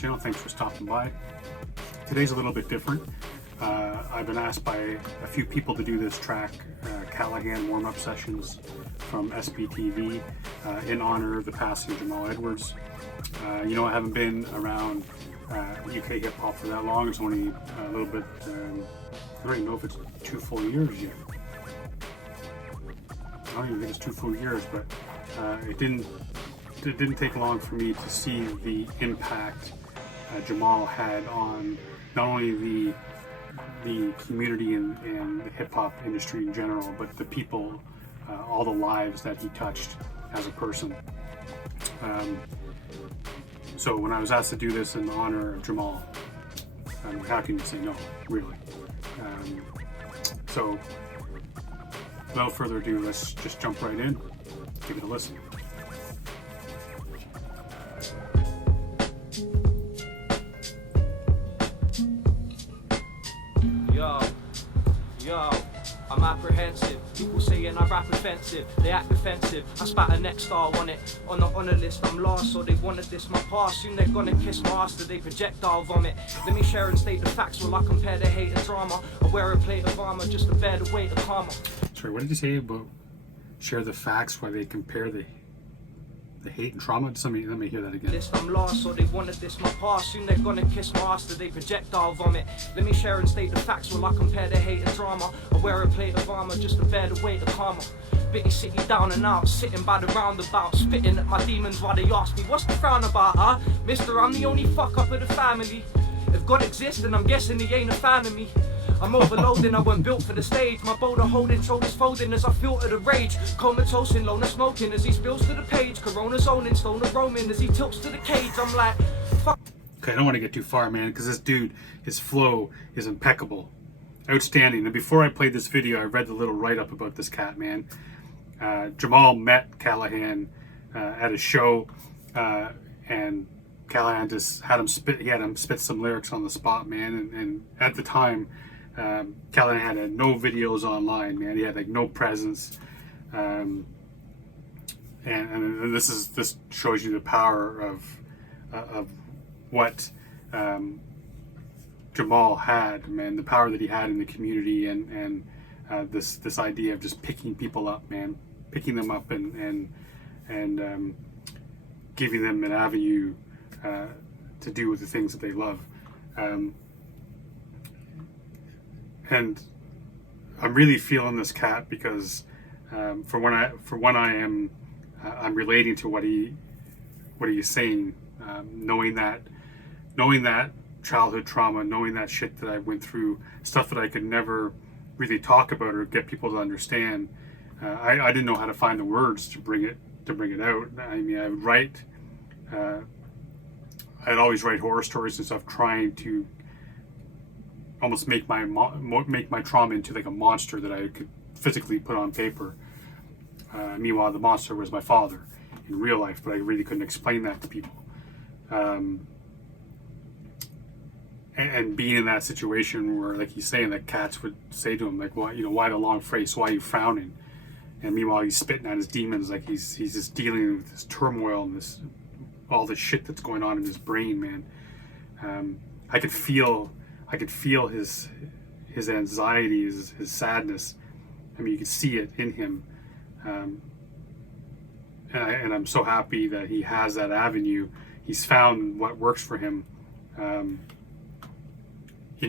channel. Thanks for stopping by. Today's a little bit different. I've been asked by a few people to do this track, Callahan warm-up sessions from SBTV, in honor of the passing of Jamal Edwards. I haven't been around UK hip-hop for that long. It's only a little bit, I don't even know if it's 2 full years yet. I don't even think it's 2 full years, but it didn't take long for me to see the impact Jamal had on not only the community and the hip-hop industry in general, but the people, all the lives that he touched as a person. So when I was asked to do this in honor of Jamal, how can you say no, really? So without further ado, let's just jump right in, give it a listen. Yo, I'm apprehensive. People saying I rap offensive, they act defensive. I spat a next star on it. On the honor list, I'm lost, so they wanted this my past. Soon they're gonna kiss my ass, they projectile vomit. Let me share and state the facts while I compare the hate and drama. I wear a plate of armor just to bear the weight of karma. Sorry, what did you say about share the facts while they compare the hate and trauma? Let me hear that again. I'm lost, so they wanted this my past. Soon they're gonna kiss my ass, they projectile vomit. Let me share and state the facts while I compare the hate and drama. I wear a plate of armor just to bear the weight of karma. Bitty city down and out, sitting by the roundabout, spitting at my demons while they ask me, what's the frown about, huh? Mister, I'm the only fuck up of the family. If God exists, then I'm guessing he ain't a fan of me. I'm overloading, I wasn't built for the stage. My boulder holding, shoulders folding as I filter the rage. Comatose in loner smoking as he spills to the page. Corona zoning, stoner roaming as he tilts to the cage. I'm like, fuck. Okay, I don't want to get too far, man, because this dude, his flow is impeccable. Outstanding. And before I played this video, I read the little write-up about this cat, man. Jamal met Callahan at a show, and Callahan just had him spit some lyrics on the spot, man. And at the time, Callahan had no videos online, man. He had like no presence, and this shows you the power of what Jamal had, man. The power that he had in the community, and this idea of just picking people up, man, picking them up and giving them an avenue to do with the things that they love. And I'm really feeling this cat because for one I'm relating to what he's saying, knowing that childhood trauma, knowing that shit that I went through, stuff that I could never really talk about or get people to understand. I didn't know how to find the words to bring it out. I mean, I would write. I'd always write horror stories and stuff, trying to almost make my trauma into like a monster that I could physically put on paper. Meanwhile, the monster was my father in real life, but I really couldn't explain that to people. And being in that situation where, like he's saying, that cats would say to him, like, "Why, why the long face? Why are you frowning?" And meanwhile, he's spitting at his demons, like he's just dealing with this turmoil and all this shit that's going on in his brain, man. I could feel his anxiety, his sadness. I mean, you could see it in him. And I'm so happy that he has that avenue. He's found what works for him in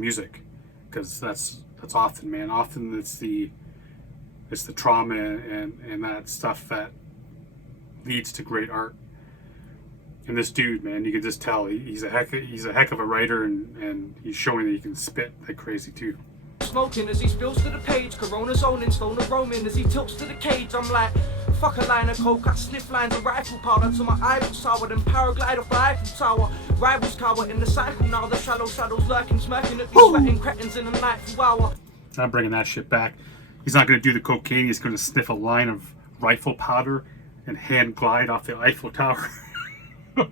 music, because that's often, man. Often it's the trauma and that stuff that leads to great art. And this dude, man, you can just tell he's a heck of a writer, and he's showing that he can spit like crazy too. Smoking as he spills to the page, Corona zoning, stoner roaming as he tilts to the cage. I'm like, fuck a line of coke, I sniff lines of rifle powder till my eyeballs sour, then paraglide off the Eiffel Tower. Rivals cower in the cycle now, the shallow shadows lurking, smirking at these sweating cretins in the nightful hour. I'm bringing that shit back. He's not going to do the cocaine, he's going to sniff a line of rifle powder and hand glide off the Eiffel Tower. And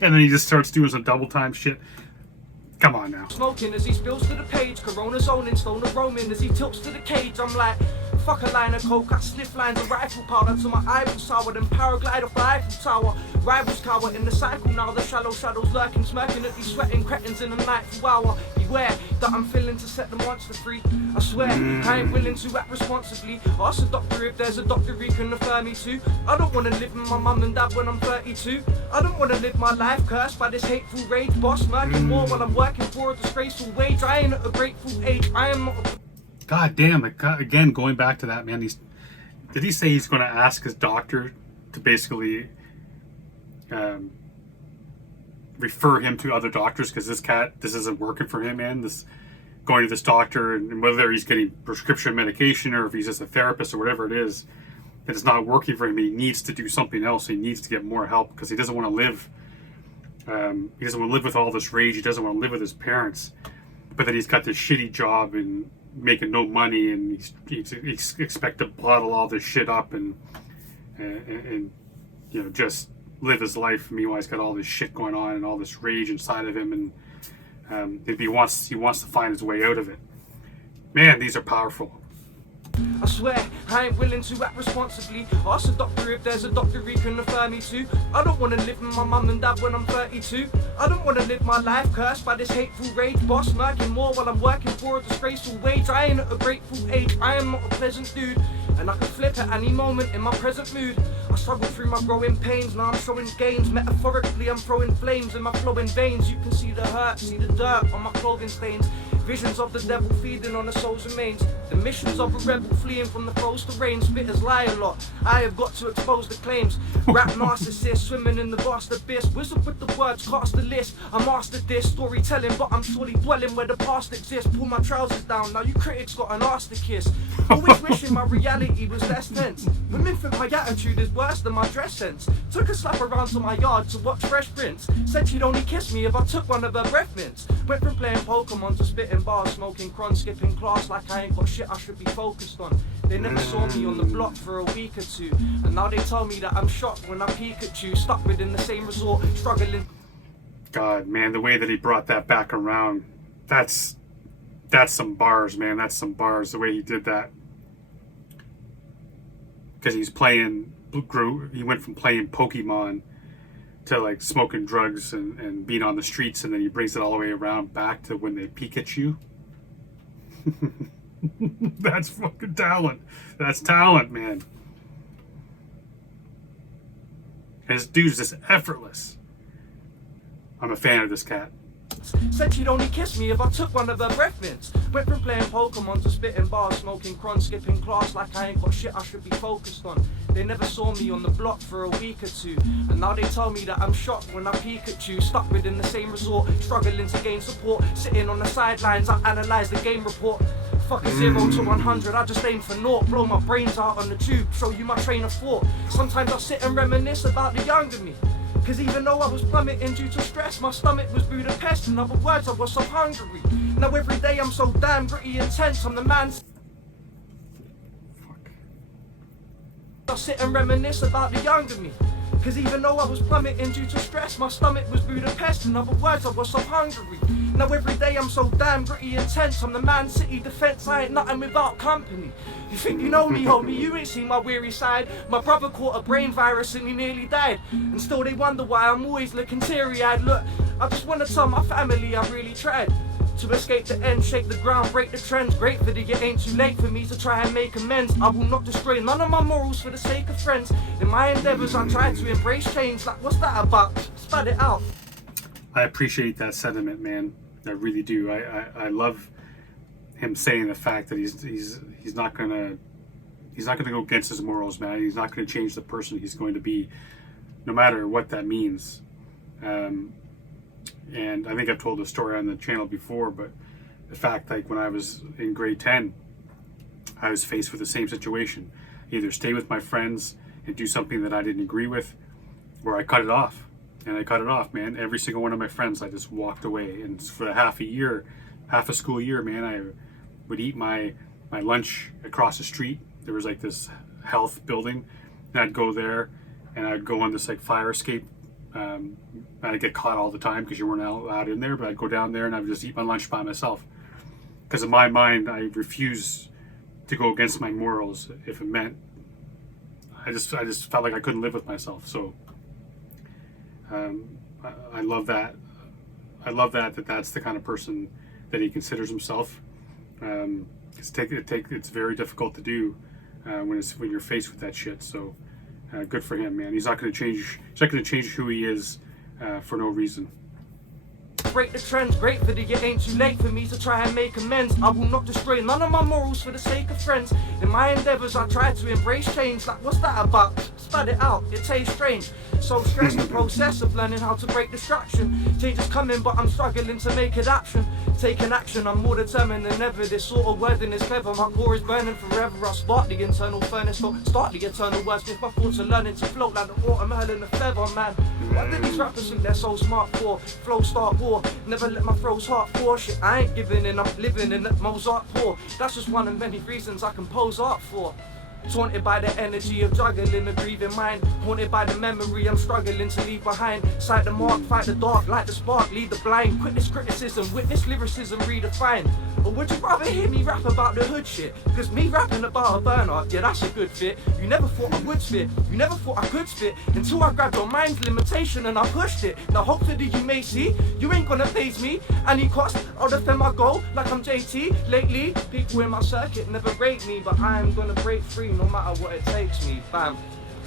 then he just starts doing some double time shit. Come on now. Smoking as he spills to the page, Corona zoning, stoner roaming as he tilts to the cage. I'm like, Fuck a line of coke, I sniff lines of rifle powder till my eyeballs sour, then paraglide off the Eiffel Tower. Rivals cower in the cycle now, the shallow shadows lurking, smirking at these sweating cretins in the nightful hour. Beware that I'm filling to set the monster free. I swear, I ain't willing to act responsibly. Ask the doctor if there's a doctor he can refer me to. I don't wanna live with my mum and dad when I'm 32. I don't wanna live my life cursed by this hateful rage. Boss smirking more while I'm working for a disgraceful wage. I ain't at a grateful age, I am not a... God damn, again, going back to that, man, did he say he's going to ask his doctor to basically refer him to other doctors because this isn't working for him, man? This going to this doctor, and whether he's getting prescription medication or if he's just a therapist or whatever it is, that it's not working for him. He needs to do something else. He needs to get more help because he doesn't want to live. He doesn't want to live with all this rage. He doesn't want to live with his parents. But then he's got this shitty job and making no money, and he's expect to bottle all this shit up and you know, just live his life. Meanwhile, he's got all this shit going on and all this rage inside of him, and he wants to find his way out of it. Man, these are powerful. I swear, I ain't willing to act responsibly. Ask the doctor if there's a doctor he can refer me to. I don't wanna live with my mum and dad when I'm 32. I don't wanna live my life cursed by this hateful rage. Boss smirking more while I'm working for a disgraceful wage. I ain't at a grateful age, I am not a pleasant dude, and I can flip at any moment in my present mood. I struggle through my growing pains, now I'm showing gains. Metaphorically, I'm throwing flames in my flowing veins. You can see the hurt, see the dirt on my clothing stains. Visions of the devil feeding on the soul's remains. The missions of a rebel fleeing from the foes to reign. Spitters lie a lot, I have got to expose the claims. Rap narcissist, swimming in the vast abyss. Wizard with the words, cast the list. I mastered this storytelling, but I'm surely dwelling where the past exists. Pull my trousers down, now you critics got an arse to kiss. Always wishing my reality was less tense. Women think my attitude is worse than my dress sense. Took a slap around to my yard to watch Fresh Prince. Said she'd only kiss me if I took one of her breath mints. Went from playing Pokemon to spitting bars, smoking cron, skipping class like I ain't got shit I should be focused on. They never saw me on the block for a week or two, and now they tell me that I'm shocked when I peek at you. Stuck within the same resort, struggling. God, man, the way that he brought that back around, that's some bars, man. That's some bars, the way he did that. Because he went from playing Pokemon to like smoking drugs and being on the streets, and then he brings it all the way around back to when they peek at you. That's fucking talent. That's talent, man. And this dude's just effortless. I'm a fan of this cat. Said she'd only kiss me if I took one of her breath mints. Went from playing Pokemon to spitting bars, smoking cron, skipping class like I ain't got shit I should be focused on. They never saw me on the block for a week or two, and now they tell me that I'm shocked when I peek at you. Stuck within the same resort, struggling to gain support. Sitting on the sidelines, I analyse the game report. Fuck a 0 to 100, I just aim for naught. Blow my brains out on the tube, show you my train of thought. Sometimes I sit and reminisce about the younger me. Cause even though I was plummeting due to stress, my stomach was Budapest. In other words, I was so hungry. Now every day I'm so damn gritty and tense. I'm the man. Fuck. I sit and reminisce about the younger me. Cause even though I was plummeting due to stress, my stomach was Budapest. In other words, I was so hungry. Now every day I'm so damn gritty and tense. I'm the Man City defense, I ain't nothing without company. You think you know me, homie, you ain't seen my weary side. My brother caught a brain virus and he nearly died. And still they wonder why I'm always looking teary-eyed. Look, I just wanna tell my family I really tried to escape the end, shake the ground, break the trends. Gratefully it ain't too late for me to try and make amends. I will not destroy none of my morals for the sake of friends. In my endeavours I try to embrace change. Like what's that about? Spat it out. I appreciate that sentiment, man. I really do. I love him saying the fact that he's not gonna go against his morals, man. He's not gonna change the person he's going to be, no matter what that means. And I think I've told the story on the channel before, but the fact, like when I was in grade 10, I was faced with the same situation. Either stay with my friends and do something that I didn't agree with, or I cut it off. And I cut it off, man. Every single one of my friends, I just walked away. And for half a school year, man, I would eat my lunch across the street. There was like this health building, and I'd go there, and I'd go on this like fire escape. I'd get caught all the time because you weren't allowed in there, but I'd go down there and I would just eat my lunch by myself. Because in my mind, I refuse to go against my morals if it meant I just felt like I couldn't live with myself. So I love that. I love that's the kind of person that he considers himself. It's very difficult to do when you're faced with that shit. So good for him, man. He's not going to change. He's not going to change who he is for no reason. Break the trends, gratefully it ain't too late for me to try and make amends. I will not destroy none of my morals for the sake of friends. In my endeavours I try to embrace change. Like what's that about? Spat it out, it tastes strange. So stress the process of learning how to break distraction. Change is coming but I'm struggling to make it action. Taking action, I'm more determined than ever. This sort of wording is clever, my core is burning forever. I spark the internal furnace, don't start the eternal words. With my thoughts are learning to float like the autumn hurling the feather, man. What do these rappers think they're so smart for? Flow start war, never let my throws heart for. Shit, I ain't giving in, I'm living in that Mozart poor. That's just one of many reasons I compose art for. Taunted by the energy of juggling the grieving mind. Haunted by the memory I'm struggling to leave behind. Sight the mark, fight the dark, light the spark, lead the blind. Witness criticism, witness lyricism redefined. Or would you rather hear me rap about the hood shit? Cause me rapping about a burner, yeah that's a good fit. You never thought I would spit, you never thought I could spit. Until I grabbed your mind's limitation and I pushed it. Now hopefully you may see, you ain't gonna faze me. Any cost, I'll defend my goal like I'm JT. Lately, people in my circuit never rate me. But I am gonna break free no matter what it takes me. Bam.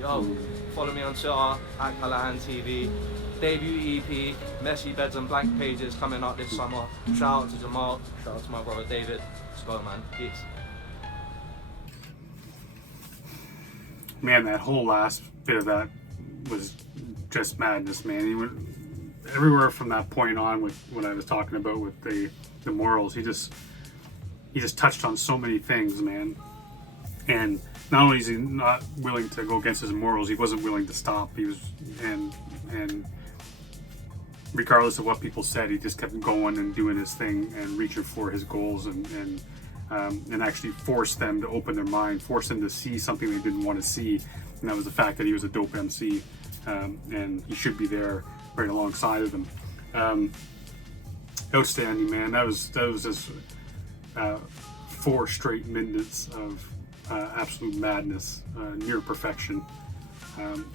Yo, follow me on Twitter at Callahan TV. Debut EP, Messy Beds and Blank Pages coming out this summer. Shout out to Jamal, shout out to my brother David. Let's go, man. Peace. Man, that whole last bit of that was just madness, man. He went everywhere from that point on with what I was talking about with the morals. He just touched on so many things, man. And not only is he not willing to go against his morals, he wasn't willing to stop. He was, and regardless of what people said, he just kept going and doing his thing and reaching for his goals and actually forced them to open their mind, forced them to see something they didn't want to see, and that was the fact that he was a dope MC, and he should be there right alongside of them. Outstanding, man. That was just 4 straight minutes of absolute madness, near perfection,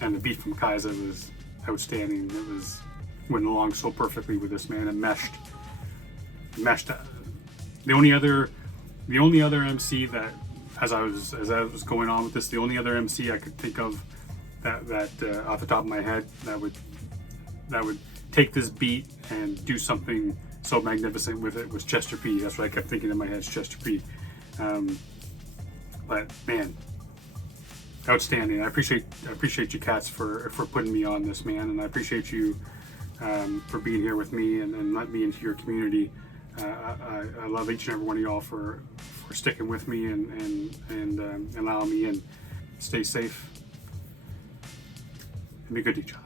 and the beat from Kyza was outstanding. It went along so perfectly with this, man. It meshed. The only other MC that, as I was going on with this, the only other MC I could think of that off the top of my head that would take this beat and do something so magnificent with it was Chester P. That's what I kept thinking in my head, Chester P. But man, outstanding. I appreciate you cats for putting me on this, man, and I appreciate you for being here with me and letting me into your community. I love each and every one of y'all for sticking with me and allowing me in. Stay safe and be good to each other.